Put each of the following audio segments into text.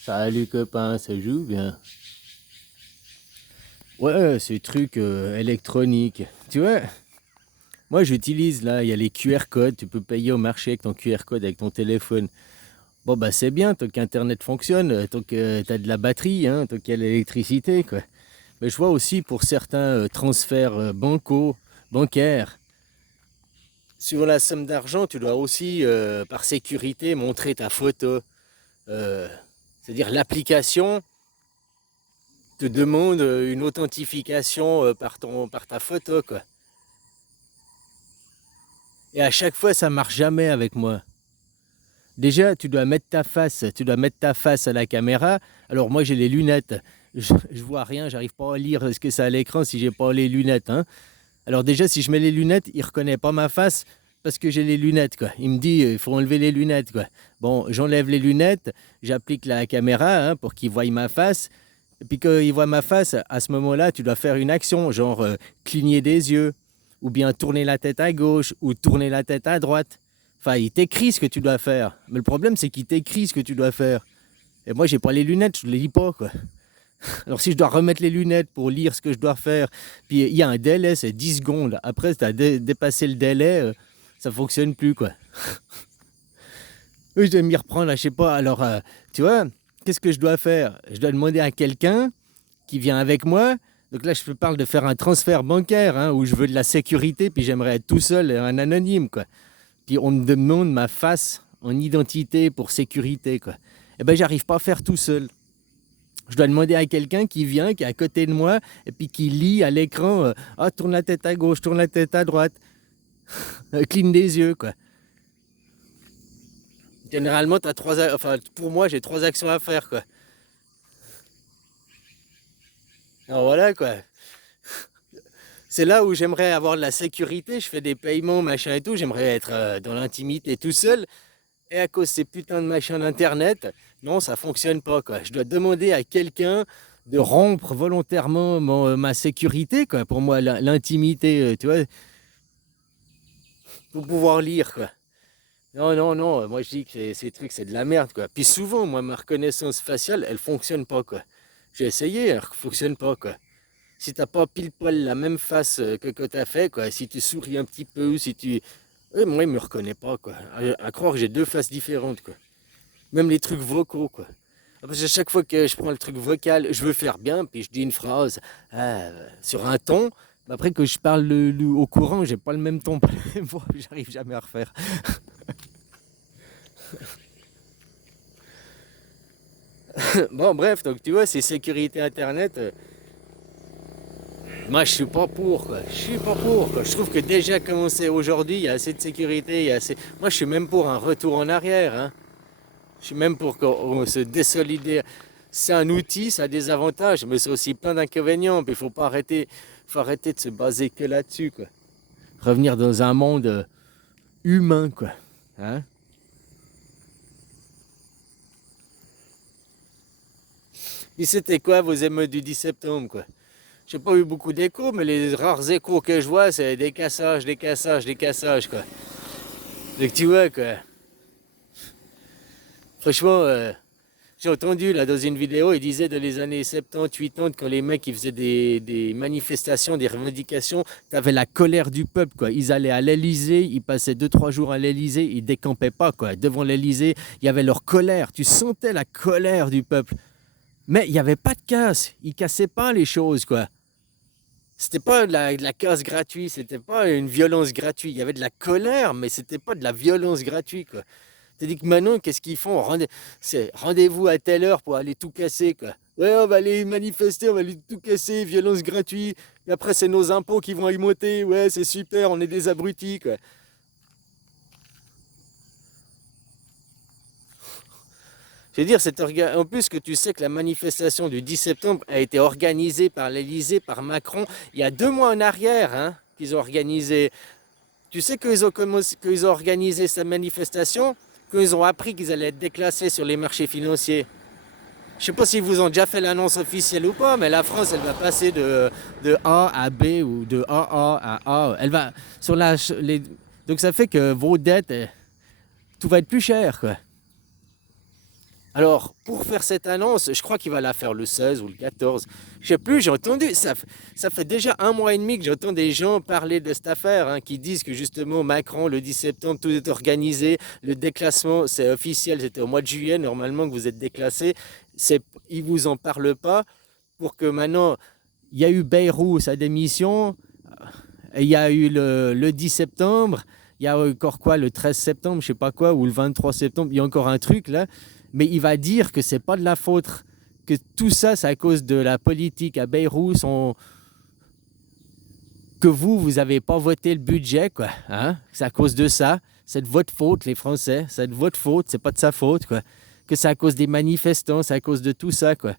Salut copain, ça joue bien? Ouais, ces trucs électroniques. Tu vois, moi j'utilise là, il y a les QR codes, tu peux payer au marché avec ton QR code avec ton téléphone. Bon bah c'est bien, tant qu'Internet fonctionne, tant que t'as de la batterie, hein, tant qu'il y a l'électricité, quoi. Mais je vois aussi pour certains transferts bancaires, sur la somme d'argent, tu dois aussi, par sécurité, montrer ta photo. Euh, C'est-à-dire l'application te demande une authentification par ta photo, quoi. Et à chaque fois, ça marche jamais avec moi. Déjà, tu dois mettre ta face à la caméra. Alors moi, j'ai les lunettes. Je vois rien, j'arrive pas à lire ce que c'est à l'écran si j'ai pas les lunettes, hein. Alors déjà, si je mets les lunettes, il reconnaît pas ma face parce que j'ai les lunettes, quoi. Il me dit, il faut enlever les lunettes, quoi. Bon, j'enlève les lunettes, j'applique la caméra, hein, pour qu'il voie ma face. Et puis quand il voit ma face, à ce moment-là, tu dois faire une action, genre cligner des yeux, ou bien tourner la tête à gauche, ou tourner la tête à droite. Enfin, il t'écrit ce que tu dois faire. Mais le problème, c'est qu'il t'écrit ce que tu dois faire. Et moi, j'ai pas les lunettes, je ne les lis pas, quoi. Alors si je dois remettre les lunettes pour lire ce que je dois faire, puis il y a un délai, c'est 10 secondes. Après, si tu as dépassé le délai, ça fonctionne plus, quoi. Oui, je dois m'y reprendre, là, je sais pas. Alors, tu vois, qu'est-ce que je dois faire? Je dois demander à quelqu'un qui vient avec moi. Donc là, je te parle de faire un transfert bancaire, hein, où je veux de la sécurité, puis j'aimerais être tout seul, un anonyme, quoi. Puis on me demande ma face en identité pour sécurité, quoi. Eh ben, j'arrive pas à faire tout seul. Je dois demander à quelqu'un qui vient, qui est à côté de moi, et puis qui lit à l'écran, ah, tourne la tête à gauche, tourne la tête à droite, cligne des yeux, quoi. Généralement, enfin, pour moi, j'ai trois actions à faire, quoi. Alors voilà, quoi. C'est là où j'aimerais avoir de la sécurité, je fais des paiements, machin et tout, j'aimerais être dans l'intimité tout seul. Et à cause de ces putains de machins d'internet, non, ça fonctionne pas, quoi. Je dois demander à quelqu'un de rompre volontairement ma sécurité, quoi. Pour moi, l'intimité, tu vois, pour pouvoir lire, quoi. Non, non, non, moi je dis que ces trucs, c'est de la merde, quoi. Puis souvent, moi, ma reconnaissance faciale, elle fonctionne pas, quoi. J'ai essayé, elle fonctionne pas, quoi. Si t'as pas pile poil la même face que t'as fait, quoi, si tu souris un petit peu, si tu... moi, il me reconnaît pas, quoi. À croire que j'ai deux faces différentes, quoi. Même les trucs vocaux, quoi. Parce que chaque fois que je prends le truc vocal, je veux faire bien, puis je dis une phrase sur un ton. Mais après que je parle au courant, j'ai pas le même ton, pas la même voix, j'arrive jamais à refaire. Bon, bref, donc tu vois, c'est sécurité internet. Moi, je suis pas pour, quoi. Je suis pas pour, quoi. Je trouve que déjà, comme c'est aujourd'hui, il y a assez de sécurité, il y a assez... Moi, je suis même pour un retour en arrière, hein. Je suis même pour qu'on se désolidaire. C'est un outil, ça a des avantages, mais c'est aussi plein d'inconvénients. Puis il faut arrêter de se baser que là-dessus, quoi. Revenir dans un monde humain, quoi. Hein? Et c'était quoi vos émeutes du 10 septembre, quoi? J'ai pas eu beaucoup d'échos, mais les rares échos que je vois, c'est des cassages, des cassages, des cassages, quoi. Donc tu vois, quoi. Franchement, j'ai entendu là dans une vidéo, il disait dans les années 70, 80, quand les mecs ils faisaient des manifestations, des revendications, t'avais la colère du peuple, quoi. Ils allaient à l'Elysée, ils passaient 2, 3 jours à l'Elysée, ils décampaient pas, quoi. Devant l'Elysée, il y avait leur colère. Tu sentais la colère du peuple. Mais il n'y avait pas de casse. Ils cassaient pas les choses, quoi. C'était pas de la casse gratuite, c'était pas une violence gratuite. Il y avait de la colère, mais c'était pas de la violence gratuite, quoi. T'as dit que maintenant, qu'est-ce qu'ils font? C'est rendez-vous à telle heure pour aller tout casser, quoi. Ouais, on va aller manifester, on va aller tout casser, violence gratuite. Et après, c'est nos impôts qui vont augmenter. Ouais, c'est super, on est des abrutis, quoi. Je veux dire, en plus que tu sais que la manifestation du 10 septembre a été organisée par l'Elysée, par Macron, il y a 2 mois en arrière, hein, qu'ils ont organisé. Tu sais qu'ils ont organisé cette manifestation, qu'ils ont appris qu'ils allaient être déclassés sur les marchés financiers. Je ne sais pas si vous ont déjà fait l'annonce officielle ou pas, mais la France, elle va passer de A à B ou de AA à A. Elle va sur donc ça fait que vos dettes, tout va être plus cher, quoi. Alors, pour faire cette annonce, je crois qu'il va la faire le 16 ou le 14. Je sais plus, j'ai entendu, ça fait déjà un mois et demi que j'entends des gens parler de cette affaire, hein, qui disent que justement Macron, le 10 septembre, tout est organisé, le déclassement, c'est officiel, c'était au mois de juillet, normalement, que vous êtes déclassé. Ils vous en parlent pas pour que maintenant, il y a eu Bayrou, sa démission, il y a eu le 10 septembre, il y a encore quoi, le 13 septembre, je sais pas quoi, ou le 23 septembre, il y a encore un truc là, mais il va dire que c'est pas de la faute, que tout ça, c'est à cause de la politique à Bayrou, que vous n'avez pas voté le budget, quoi, hein, c'est à cause de ça, c'est de votre faute, les Français, c'est de votre faute, c'est pas de sa faute, quoi, que c'est à cause des manifestants, c'est à cause de tout ça, quoi.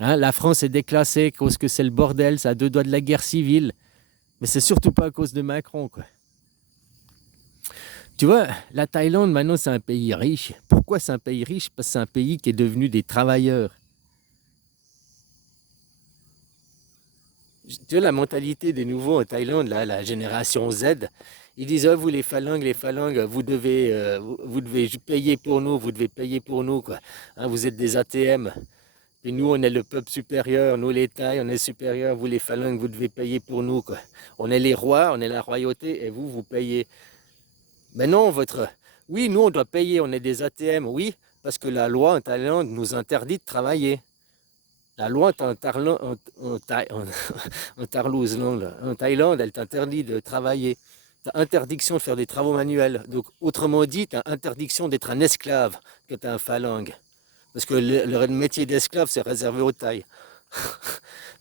Hein, la France est déclassée à cause que c'est le bordel, ça a deux doigts de la guerre civile, mais c'est surtout pas à cause de Macron, quoi. Tu vois, la Thaïlande, maintenant, c'est un pays riche. Pourquoi c'est un pays riche? Parce que c'est un pays qui est devenu des travailleurs. Tu vois, la mentalité des nouveaux en Thaïlande, là, la génération Z, ils disent, oh, vous les phalanges, vous devez payer pour nous, vous devez payer pour nous, quoi. Hein, vous êtes des ATM. Et nous, on est le peuple supérieur, nous les Thaïs, on est supérieur, vous les phalanges, vous devez payer pour nous, quoi. On est les rois, on est la royauté, et vous, vous payez. Mais non, oui, nous, on doit payer, on est des ATM, oui, parce que la loi en Thaïlande nous interdit de travailler. La loi en Tarlouse, non, là, en Thaïlande, elle t'interdit de travailler. Tu as interdiction de faire des travaux manuels. Donc, autrement dit, tu as interdiction d'être un esclave que tu es un phalangue. Parce que le métier d'esclave, c'est réservé aux Thaïs.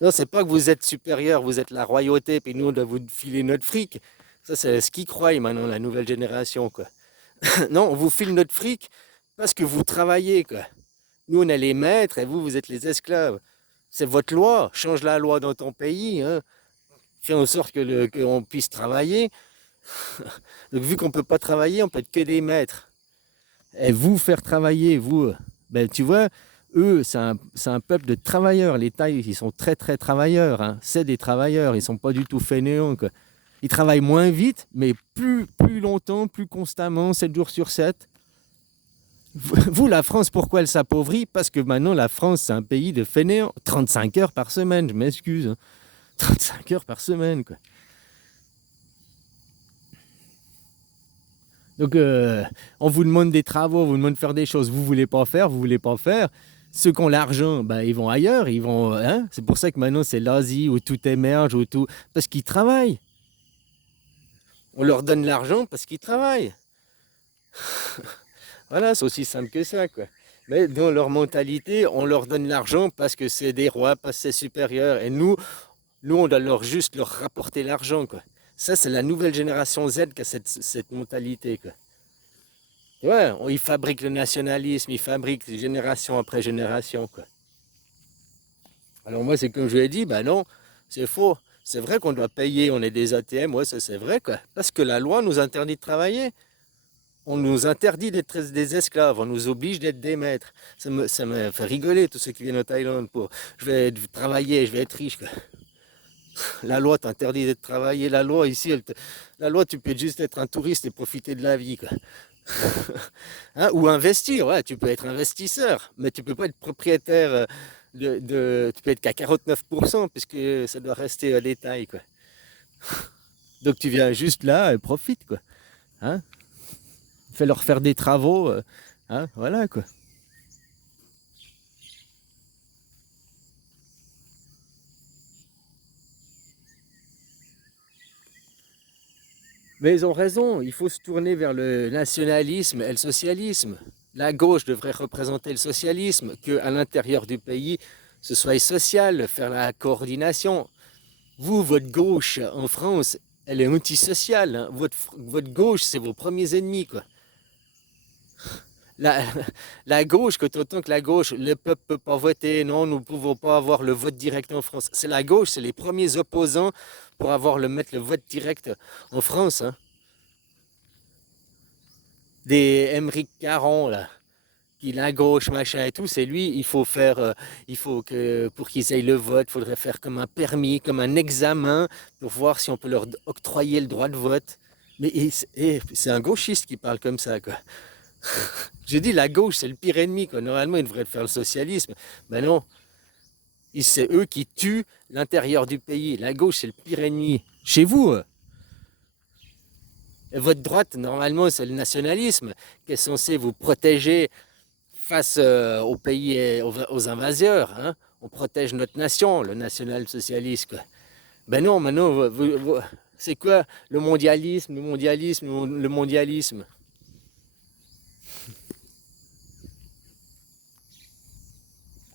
Non, c'est pas que vous êtes supérieur, vous êtes la royauté, puis nous, on doit vous filer notre fric. Ça, c'est ce qu'ils croient maintenant, la nouvelle génération, quoi. Non, on vous file notre fric parce que vous travaillez, quoi. Nous, on est les maîtres et vous, vous êtes les esclaves. C'est votre loi. Change la loi dans ton pays. Hein. Fais en sorte qu'on puisse travailler. Donc, vu qu'on ne peut pas travailler, on peut être que des maîtres. Et vous faire travailler, vous, ben, tu vois, eux, c'est un peuple de travailleurs. Les Thaïs, ils sont très, très travailleurs. Hein. C'est des travailleurs. Ils ne sont pas du tout fainéants, quoi. Ils travaillent moins vite, mais plus longtemps, plus constamment, 7 jours sur 7. Vous, la France, pourquoi elle s'appauvrit? Parce que maintenant, la France, c'est un pays de fainéants. 35 heures par semaine, je m'excuse. Hein. 35 heures par semaine, quoi. Donc, on vous demande des travaux, on vous demande de faire des choses. Vous voulez pas faire, vous voulez pas faire. Ceux qui ont l'argent, ben, ils vont ailleurs. Ils vont, hein. C'est pour ça que maintenant, c'est l'Asie où tout émerge, où tout... Parce qu'ils travaillent. On leur donne l'argent parce qu'ils travaillent. Voilà, c'est aussi simple que ça, quoi. Mais dans leur mentalité, on leur donne l'argent parce que c'est des rois, parce que c'est supérieur. Et nous, on doit juste leur rapporter l'argent, quoi. Ça, c'est la nouvelle génération Z qui a cette mentalité, quoi. Ouais, ils fabriquent le nationalisme, ils fabriquent génération après génération, quoi. Alors moi, c'est comme je l'ai dit, ben non, c'est faux. C'est vrai qu'on doit payer, on est des ATM, ouais, ça c'est vrai, quoi. Parce que la loi nous interdit de travailler. On nous interdit d'être des esclaves, on nous oblige d'être des maîtres. Ça me fait rigoler tous ceux qui viennent en Thaïlande pour je vais travailler, je vais être riche, quoi. La loi t'interdit d'être travailler. La loi ici, la loi, tu peux juste être un touriste et profiter de la vie, quoi. Hein, ou investir, ouais, tu peux être investisseur, mais tu peux pas être propriétaire tu peux être qu'à 49% puisque ça doit rester à détail, quoi. Donc tu viens juste là et profite, quoi. Hein, fais leur faire des travaux, hein, voilà, quoi. Mais ils ont raison, il faut se tourner vers le nationalisme et le socialisme. La gauche devrait représenter le socialisme, qu'à l'intérieur du pays, ce soit social, faire la coordination. Vous, votre gauche en France, elle est antisociale. Hein. Votre gauche, c'est vos premiers ennemis, quoi. La, la gauche, quand on entend que la gauche, le peuple ne peut pas voter, non, nous ne pouvons pas avoir le vote direct en France. C'est la gauche, c'est les premiers opposants pour mettre le vote direct en France. Hein. Des Émeric Caron, là, qui la gauche, machin et tout, c'est lui, il faut que pour qu'ils aient le vote, il faudrait faire comme un permis, comme un examen, pour voir si on peut leur octroyer le droit de vote. Mais c'est un gauchiste qui parle comme ça, quoi. J'ai dit la gauche, c'est le pire ennemi, quoi. Normalement, ils devraient faire le socialisme. Ben non, c'est eux qui tuent l'intérieur du pays. La gauche, c'est le pire ennemi. Chez vous, et votre droite, normalement, c'est le nationalisme qui est censé vous protéger face aux pays et aux invaseurs. Hein. On protège notre nation, le national-socialiste. Quoi. Ben non, maintenant, c'est quoi le mondialisme, le mondialisme, le mondialisme?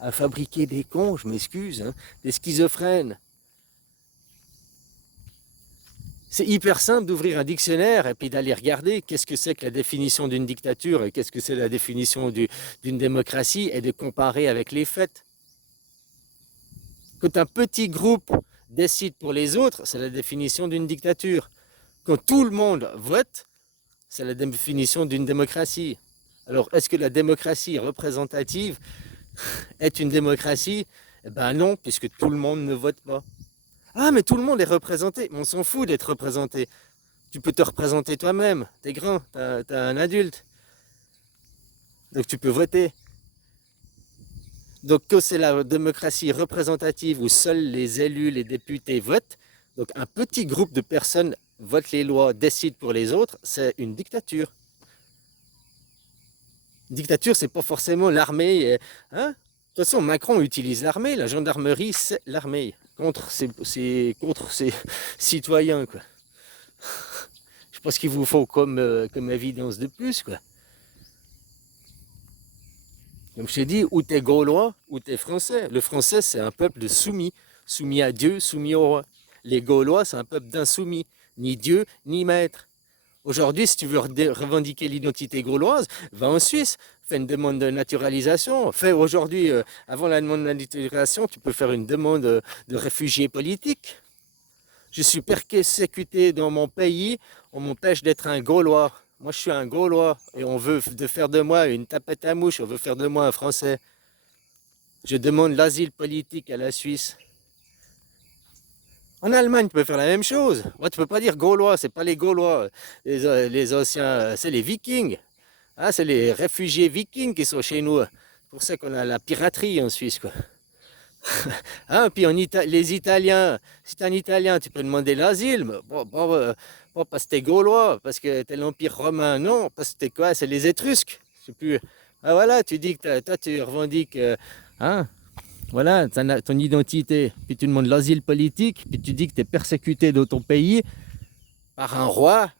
À fabriquer des cons, je m'excuse, hein, des schizophrènes. C'est hyper simple d'ouvrir un dictionnaire et puis d'aller regarder qu'est-ce que c'est que la définition d'une dictature et qu'est-ce que c'est la définition d'une démocratie et de comparer avec les faits. Quand un petit groupe décide pour les autres, c'est la définition d'une dictature. Quand tout le monde vote, c'est la définition d'une démocratie. Alors, est-ce que la démocratie représentative est une démocratie? Eh ben non, puisque tout le monde ne vote pas. Ah, mais tout le monde est représenté. On s'en fout d'être représenté. Tu peux te représenter toi-même. T'es grand, t'es un adulte. Donc tu peux voter. Donc quand c'est la démocratie représentative où seuls les élus, les députés votent, donc un petit groupe de personnes votent les lois, décident pour les autres, c'est une dictature. Une dictature, c'est pas forcément l'armée. Hein? De toute façon, Macron utilise l'armée, la gendarmerie, c'est l'armée contre ses citoyens, quoi. Je pense qu'il vous faut comme évidence de plus, quoi. Comme je t'ai dit, ou t'es gaulois, ou t'es français. Le français, c'est un peuple de soumis, soumis à Dieu, soumis au roi. Les Gaulois, c'est un peuple d'insoumis, ni Dieu, ni maître. Aujourd'hui, si tu veux revendiquer l'identité gauloise, va en Suisse, fais une demande de naturalisation. Fais aujourd'hui, avant la demande de naturalisation, tu peux faire une demande de réfugié politique. Je suis persécuté dans mon pays, on m'empêche d'être un Gaulois. Moi, je suis un Gaulois et on veut faire de moi une tapette à mouche, on veut faire de moi un Français. Je demande l'asile politique à la Suisse. En Allemagne, tu peux faire la même chose. Moi, tu peux pas dire Gaulois, c'est pas les Gaulois, les anciens, c'est les Vikings. Ah, c'est les réfugiés Vikings qui sont chez nous. C'est pour ça qu'on a la piraterie en Suisse, quoi. Hein, puis les Italiens, si tu es un Italien, tu peux demander l'asile, mais bon, parce que t'es Gaulois, parce que t'es l'Empire romain, non, parce que t'es quoi, c'est les Étrusques. Je sais plus. Ah voilà, tu dis que toi tu revendiques, hein, voilà, ton identité, puis tu demandes l'asile politique, puis tu dis que tu es persécuté dans ton pays par un roi,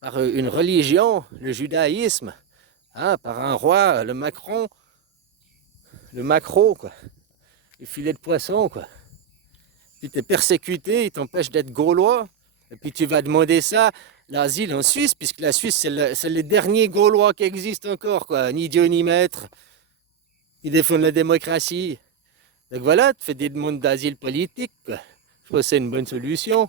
par une religion, le judaïsme, hein, par un roi, le Macron, le macro, quoi, le filet de poisson, quoi. Puis tu es persécuté, il t'empêche d'être gaulois, et puis tu vas demander ça, l'asile en Suisse, puisque la Suisse, c'est les derniers Gaulois qui existent encore, quoi, ni Dieu ni maître, ils défendent la démocratie. Donc voilà, tu fais des demandes d'asile politique, quoi. Je pense que c'est une bonne solution.